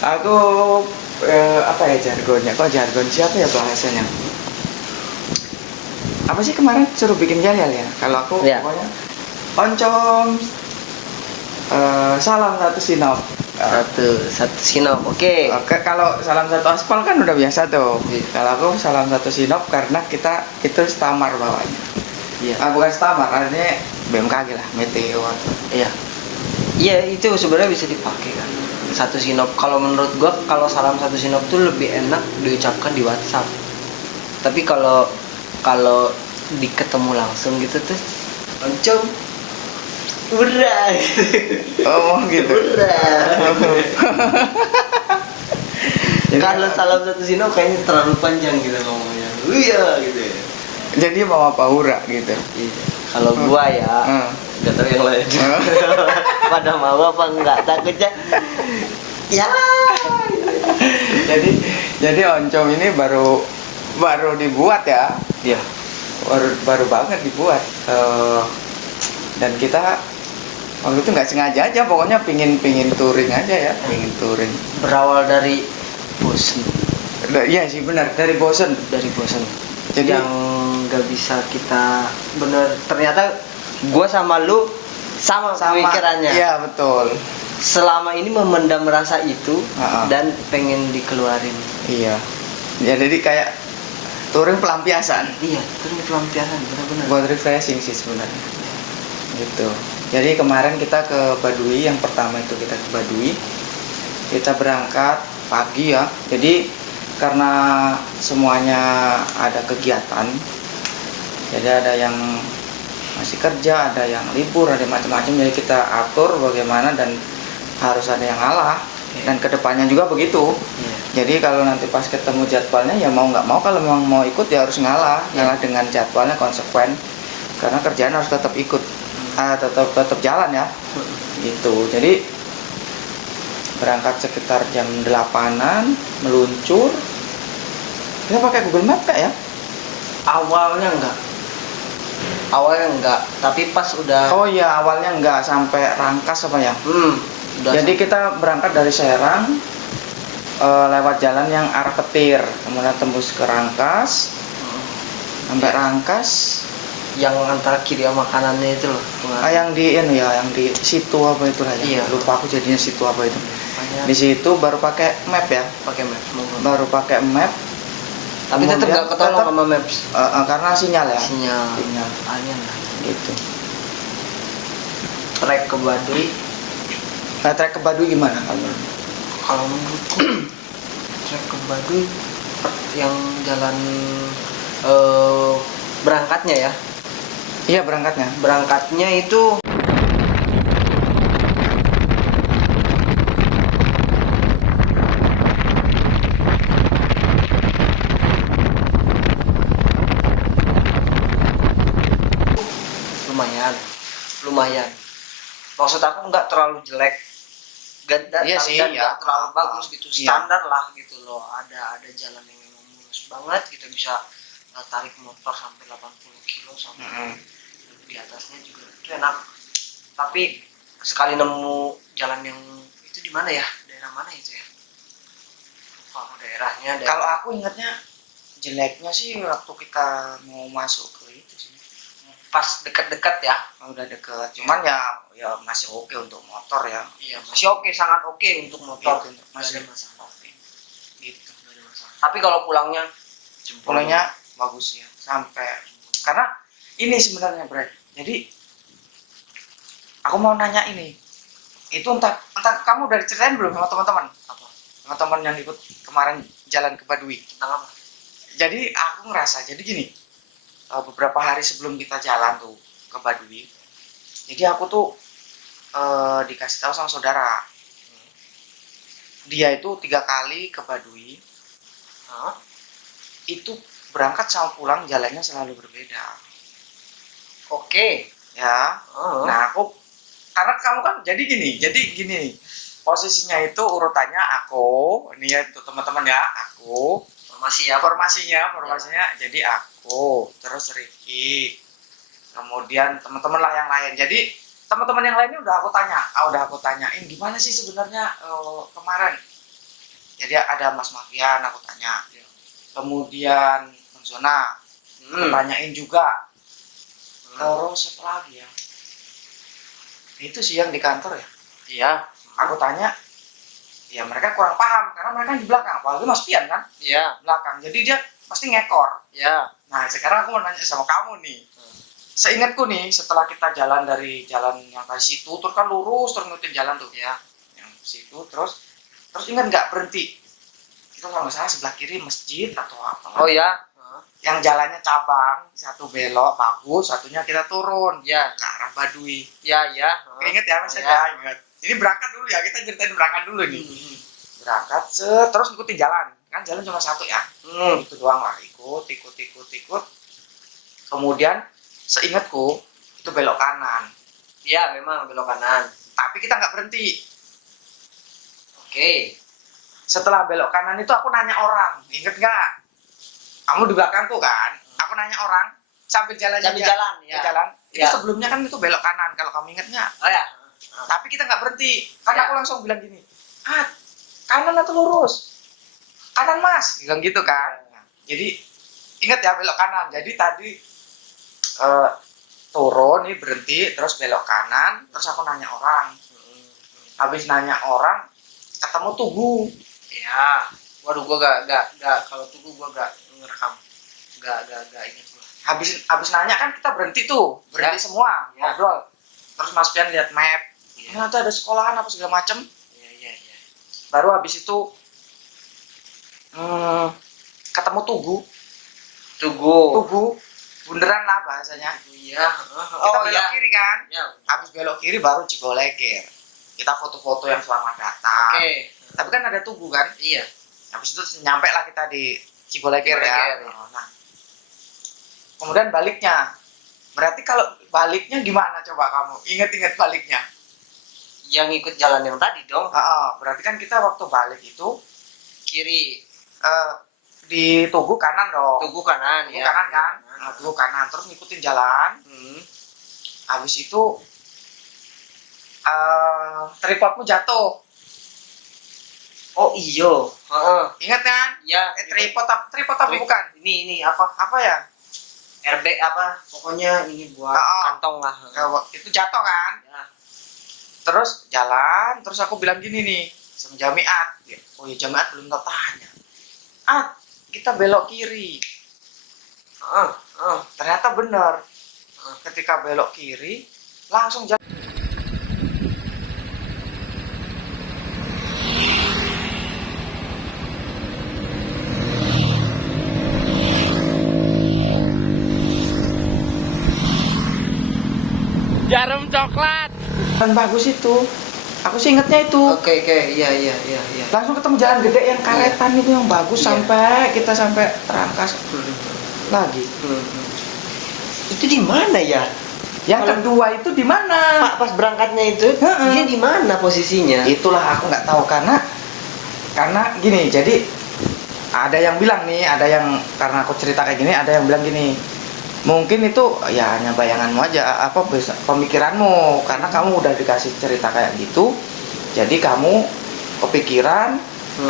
Aku apa ya jargonnya? Kok jargon siapa ya bahasanya? Apa sih kemarin suruh bikin yel ya? Kalau aku Ya. pokoknya oncom salam satu sinop. Satu sinop. Oke. Kalau salam satu aspal kan udah biasa tuh. Iya. Kalau aku salam satu sinop karena kita itu stamar bawahnya. Iya. Bukan stamar, artinya BMKG lah, meteor. Iya. Iya, itu sebenarnya bisa dipakai kan. Satu sinop. Kalau menurut gua kalau salam satu sinop tuh lebih enak diucapkan di WhatsApp. Tapi kalau kalau ketemu langsung gitu tuh oncom urah Oh gitu. urah. Kalau salam satu sinop kayaknya terlalu panjang gitu ngomongnya. Iya gitu ya. Jadi mau apa hura gitu. Iya. Kalau gua ya, nggak tahu yang lain. Pada mau apa enggak takutnya. Ya. Jadi oncom ini baru dibuat ya. Iya. Baru banget dibuat. Dan kita waktu itu nggak sengaja aja, pokoknya pingin touring aja ya, pingin touring. Berawal dari bosen. Iya sih benar, dari bosen. Jadi yang nggak bisa kita bener, ternyata gue sama lu sama pemikirannya. Iya betul. Selama ini memendam rasa itu dan pengen dikeluarin. Iya. Ya jadi kayak touring pelampiasan. Iya, touring pelampiasan benar-benar. Buat refreshing sih sebenarnya. Gitu. Jadi kemarin kita ke Baduy, yang pertama itu kita ke Baduy. Kita berangkat pagi ya. Jadi karena semuanya ada kegiatan, jadi ada yang masih kerja, ada yang libur, ada macam-macam. Jadi kita atur bagaimana dan harus ada yang ngalah. Dan kedepannya juga begitu. Jadi kalau nanti pas ketemu jadwalnya ya mau nggak mau, kalau memang mau ikut ya harus ngalah dengan jadwalnya, konsekuen. Karena kerjaan harus tetap ikut, tetap jalan ya. Gitu. Jadi berangkat sekitar jam 8-an, meluncur. Kita pakai Google Map kak ya? Awalnya enggak, tapi pas udah. Oh iya, awalnya enggak, sampai Rangkas apa ya? Jadi kita berangkat dari Serang, lewat jalan yang arah Petir, kemudian tembus ke Rangkas, sampai Rangkas. Yang antara kiri sama kanannya itu loh. Yang di situ apa itu lah ya? Iya. Lupa aku jadinya situ apa itu. Di situ baru pakai map ya? Baru pakai map. Tapi tetap nggak ketolong sama maps. Karena sinyal ya. Sinyal. Gitu. Trek ke Baduy. Trek ke Baduy gimana Kalau menurutku trek ke Baduy yang jalan berangkatnya ya. Iya berangkatnya. Berangkatnya itu lumayan. Maksud aku nggak terlalu jelek, nggak terlalu bagus gitu, standar lah gitu loh. Ada jalan yang memang mulus banget, kita bisa tarik motor sampai 80 kilo sampai di atasnya juga itu enak. Tapi sekali nemu jalan yang itu di mana ya, daerah mana itu ya, lupa aku daerahnya. Kalau aku ingatnya jeleknya sih waktu kita mau masuk ke itu sih, pas dekat-dekat ya. Udah dekat, cuman ya masih oke untuk motor ya. Iya, masih oke, sangat oke untuk motor. Masih masalah. Gitu. Tapi kalau pulangnya bagus ya, sampai karena ini sebenarnya Bre. Jadi aku mau nanya ini, itu entah kamu udah diceritain belum sama teman-teman? Apa? Sama teman yang ikut kemarin jalan ke Baduy. Tentang apa? Jadi aku ngerasa, jadi gini, beberapa hari sebelum kita jalan tuh ke Baduy, jadi aku tuh dikasih tahu sama saudara, dia itu 3 kali ke Baduy, itu berangkat sama pulang jalannya selalu berbeda. Oke. Ya. Nah aku, karena kamu kan jadi gini posisinya itu urutannya aku, ini ya untuk teman-teman ya, aku formasinya jadi aku, terus Ricky, kemudian teman-teman lah yang lain. Jadi teman-teman yang lainnya udah aku tanyain gimana sih sebenarnya kemarin Jadi ada Mas Mafian aku tanya. Kemudian Bang Zona aku tanyain juga. Terus siapa lagi ya? Itu sih yang di kantor ya. Iya. Aku tanya, ya mereka kurang paham karena mereka di belakang, apalagi Mas Pian kan. Iya. Belakang, jadi dia pasti ngekor. Iya. Nah sekarang aku mau nanya sama kamu nih. Seingatku nih, setelah kita jalan dari jalan yang dari situ, terus kan lurus terus ngikutin jalan tuh ya, yang situ terus ingat nggak berhenti? Itu kalau nggak salah sebelah kiri masjid atau apa? Oh ya. Yang jalannya cabang, satu belok bagus, satunya kita turun Ya. ke arah Baduy. Ya ya. Ingat ya Mas? Ya. Ingat. Ini berangkat dulu ya, kita ceritain berangkat dulu nih. Berangkat terus ngikutin jalan, kan jalan cuma satu ya. Itu doang lah, ikut. Kemudian seingatku itu belok kanan. Iya, memang belok kanan. Tapi kita nggak berhenti. Oke. Setelah belok kanan itu aku nanya orang, inget nggak? Kamu di belakangku kan? Aku nanya orang sambil jalan. Ya. Jalan. Itu Ya. sebelumnya kan itu belok kanan kalau kamu inget nggak? Oh ya. Tapi kita nggak berhenti. Karena Ya. aku langsung bilang gini, kanan atau lurus? Kanan Mas, bilang gitu kan. Nah, jadi ingat ya belok kanan. Jadi tadi turun nih berhenti, terus belok kanan, terus aku nanya orang. Habis nanya orang, ketemu Tugu. Ya. Waduh, gua gak kalau Tugu gua gak ngerekam. Gak ingat gua. Habis nanya kan kita berhenti tuh, berhenti Ya. semua, Ya. ngobrol. Terus Mas Pian lihat map, Ya. ternyata ada sekolahan apa segala macem. Ya. Baru habis itu ketemu Tugu, bunderan lah bahasanya. Iya. Kita belok kiri kan, Ya. habis belok kiri baru Cigolekir. Kita foto-foto yang selamat datang. Oke. Tapi kan ada Tugu kan. Iya. Habis itu nyampe lah kita di Cigolekir ya. Cigolekir, ya. Nah, kemudian baliknya. Berarti kalau baliknya gimana coba kamu? Ingat-ingat baliknya. Yang ikut jalan yang tadi dong. Berarti kan kita waktu balik itu Kiri. di Tugu kanan dong. Tugu kanan. Tugu kanan kan? Nah, Tugu kanan. Terus ngikutin jalan. Habis itu tripodmu jatuh. Oh iyo. Ingat kan? Ya. Tripod apa bukan? Ini apa? Apa ya? RB apa? Pokoknya ini buat kantong lah. Itu jatuh kan? Ya. Terus jalan, terus aku bilang gini nih sama Jamiat. Oh ya Jamiat belum tak tanya. Kita belok kiri. Ternyata benar. Ketika belok kiri, langsung jalan. Jarum coklat. Dan bagus itu. Aku sih ingetnya itu. Oke. Iya. Langsung ketemu jalan gede yang karetan itu yang bagus Iya. sampai kita sampai terangkas lagi. Itu di mana ya? Yang Kalau- kedua itu di mana? Pak pas berangkatnya itu Heeh. dia di mana posisinya? Itulah aku nggak tahu karena gini. Jadi ada yang bilang nih, ada yang karena aku cerita kayak gini, ada yang bilang gini. Mungkin itu ya hanya bayanganmu aja, pemikiranmu karena kamu udah dikasih cerita kayak gitu. Jadi kamu kepikiran,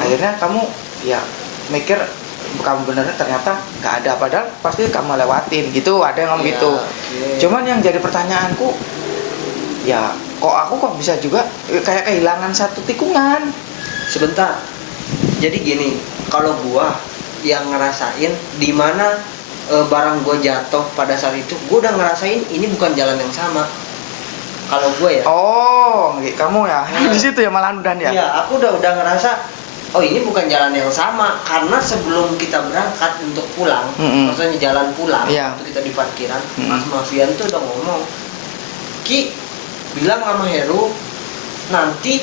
akhirnya kamu ya mikir kamu benernya ternyata nggak ada, padahal pasti kamu lewatin gitu. Ada yang ngomong Iya, gitu. oke. Cuman yang jadi pertanyaanku, ya kok bisa juga kayak kehilangan satu tikungan. Sebentar. Jadi gini, kalau gua yang ngerasain di mana barang gua jatuh pada saat itu, gua udah ngerasain ini bukan jalan yang sama. Kalau gua ya. Oh, kamu ya di situ ya malahan udah ya. Iya, aku udah ngerasa oh ini bukan jalan yang sama karena sebelum kita berangkat untuk pulang, maksudnya jalan pulang Iya. waktu kita di parkiran, Mas Mafian tuh udah ngomong, Ki bilang sama Heru nanti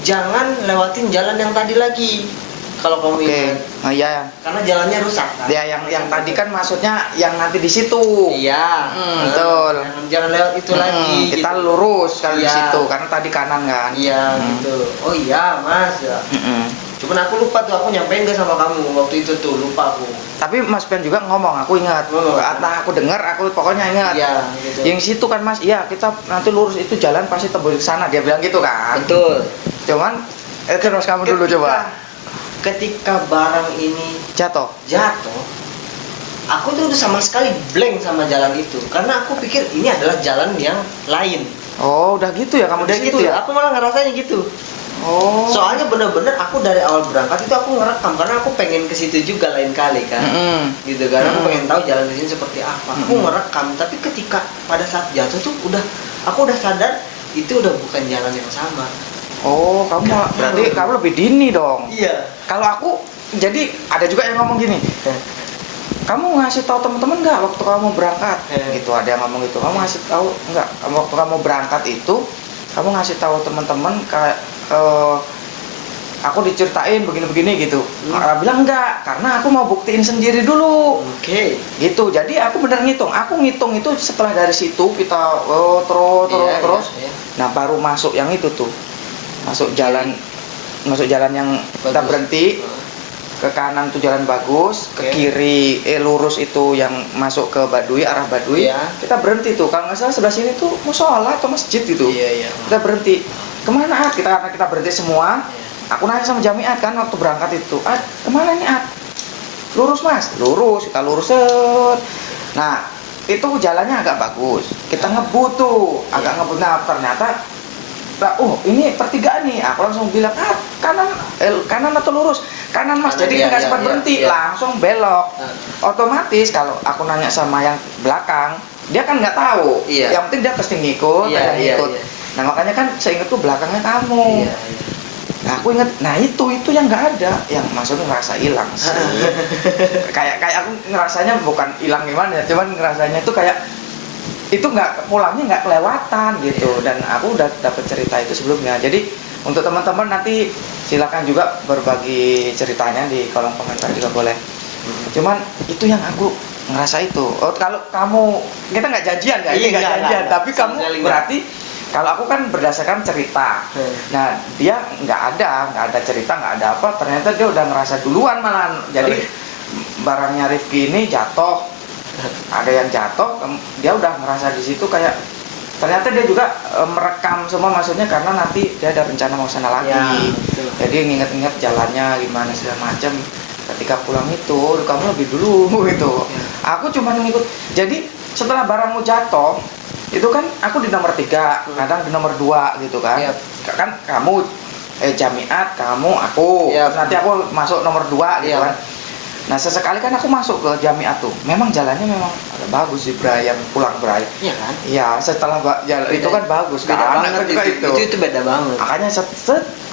jangan lewatin jalan yang tadi lagi kalau kamu ingat, Iya. karena jalannya rusak kan. Ya yang tadi kan maksudnya yang nanti di situ. Iya, betul. Jangan lewat itu lagi. Kita gitu. lurus kalau di Iya. situ karena tadi kanan kan. Iya gitu. Oh iya Mas ya. Cuman aku lupa tuh, aku nyampein gak sama kamu waktu itu tuh, lupa aku. Tapi Mas Ben juga ngomong, aku ingat. Entah aku dengar, aku pokoknya ingat. Iya gitu. Yang situ kan Mas, iya kita nanti lurus itu jalan pasti tembus ke sana, dia bilang gitu kan. Betul. Cuman Terus kamu dulu coba. Ketika barang ini Jatuh. aku tuh udah sama sekali blank sama jalan itu, karena aku pikir ini adalah jalan yang lain. Oh, udah gitu ya kamu Udah di situ gitu ya? aku malah ngerasanya gitu. Oh. Soalnya bener-bener aku dari awal berangkat itu aku ngerekam karena aku pengen ke situ juga lain kali kan. Gitu kan, aku pengen tahu jalan di sini seperti apa. Aku ngerekam, tapi ketika pada saat jatuh tuh aku udah sadar itu udah bukan jalan yang sama. Oh, berarti kamu lebih dini dong. Iya. Kalau aku, jadi ada juga yang ngomong gini. Kamu ngasih tahu teman-teman nggak waktu kamu berangkat? Gitu, ada yang ngomong gitu. Kamu ngasih tahu nggak? Waktu kamu berangkat itu, kamu ngasih tahu teman-teman kayak aku diceritain begini-begini gitu. Orang bilang enggak, karena aku mau buktiin sendiri dulu. Oke. Gitu. Jadi aku bener ngitung. Aku ngitung itu setelah dari situ kita terus. Iya. Nah, baru masuk yang itu tuh. Masuk jalan yang kita berhenti. Ke kanan tuh jalan bagus, ke kiri lurus itu yang masuk ke Baduy, arah Baduy. Kita berhenti tuh. Kalau nggak salah sebelah sini tuh musola atau masjid gitu. Iya. Kita berhenti. Kemana karena kita berhenti semua. Aku nanya sama Jamiat kan waktu berangkat itu, kemana nih Lurus mas, lurus, kita lurus set. Nah, itu jalannya agak bagus. Kita ngebut tuh, agak ngebut. Nah, ternyata, ini pertigaan nih. Aku langsung bilang, kanan atau lurus? Kanan mas. Jadi nggak sempat berhenti, langsung belok. Otomatis kalau aku nanya sama yang belakang, dia kan nggak tahu. Yang penting dia pasti ngikut, ngikut. Nah, makanya kan seingatku belakangnya kamu. Nah, aku ingat, itu yang nggak ada, yang maksudnya ngerasa hilang sih. kayak aku ngerasanya bukan hilang gimana, cuman ngerasanya itu kayak itu pulangnya nggak kelewatan gitu. Dan aku udah dapet cerita itu sebelumnya. Jadi untuk teman-teman nanti silakan juga berbagi ceritanya di kolom komentar juga boleh. Cuman itu yang aku ngerasa itu. Kalau kamu, kita nggak janjian kan? Ini nggak janjian, tapi kamu berarti. Kalau aku kan berdasarkan cerita. Nah, dia nggak ada cerita, nggak ada apa. Ternyata dia udah ngerasa duluan malah. Jadi barangnya Rifki ini jatuh. Ada yang jatuh, dia udah ngerasa di situ kayak. Ternyata dia juga merekam semua, maksudnya karena nanti dia ada rencana mau sana lagi. Jadi nginget-nginget jalannya gimana segala macam. Ketika pulang itu, kamu lebih dulu gitu. Aku cuma ngikut. Jadi setelah barangmu jatuh, itu kan aku di nomor 3, kadang di nomor 2 gitu kan. Kan kamu Jamiat, kamu, aku. Terus nanti aku masuk nomor 2 gitu kan. Nah, sesekali kan aku masuk ke Jamiat tuh. Memang jalannya memang agak bagus sih, Bray, yang pulang Bray. Iya kan? Iya, setelah jalan itu kan bagus. Beda kan? banget juga itu beda banget. Makanya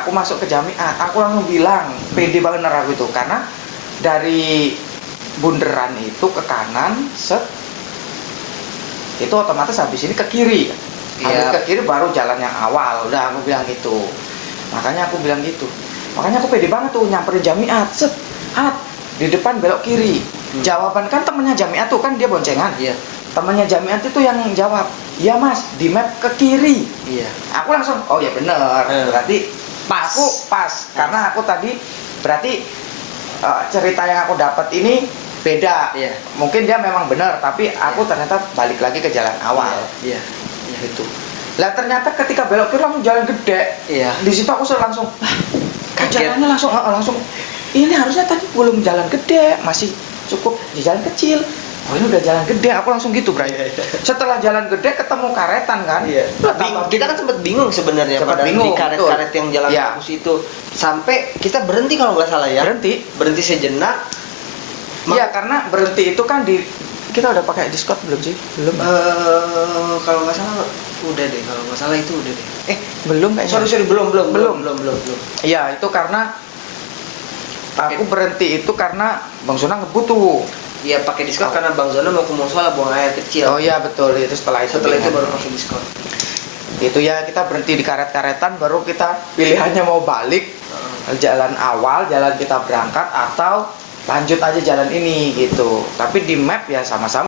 aku masuk ke Jamiat, aku langsung bilang, pede banget aku itu karena dari bunderan itu ke kanan itu otomatis habis ini ke kiri. Habis ke kiri baru jalan yang awal. Udah aku bilang gitu. Makanya aku bilang gitu. Makanya aku pede banget tuh nyamperin Jamiat. Di depan belok kiri. Jawaban kan temennya Jamiat tuh kan dia boncengan. Temennya Jamiat itu yang jawab, "Iya Mas, di map ke kiri." Aku langsung, "Oh ya bener." Berarti aku pas karena aku tadi berarti cerita yang aku dapat ini beda. Mungkin dia memang benar, tapi aku ternyata balik lagi ke jalan awal. Gitu. Lah ternyata ketika belok kiri langsung jalan gede. Di situ aku langsung jalannya langsung ini harusnya tadi belum jalan gede, masih cukup di jalan kecil. Oh, ini udah jalan gede, aku langsung gitu, Bray. Setelah jalan gede ketemu karetan kan. Kita kan sempat bingung sebenarnya pada di karet-karet yang jalan bagus itu. Sampai kita berhenti kalau nggak salah ya. Berhenti sejenak. Iya, karena berhenti itu kan kita udah pakai Discord belum sih? Belum. Kalau nggak salah udah deh, kalau nggak salah itu udah deh. Belum kayaknya. Sorry, belum. Iya, itu karena aku berhenti itu karena Bang Zona ngebut tuh. Iya, pakai Discord karena Bang Zona mau ke musola buang air kecil. Oh iya betul, itu setelah itu baru pakai Discord. Itu ya, kita berhenti di karet-karetan baru kita pilihannya mau balik jalan awal, jalan kita berangkat atau lanjut aja jalan ini gitu. Tapi di map ya sama-sama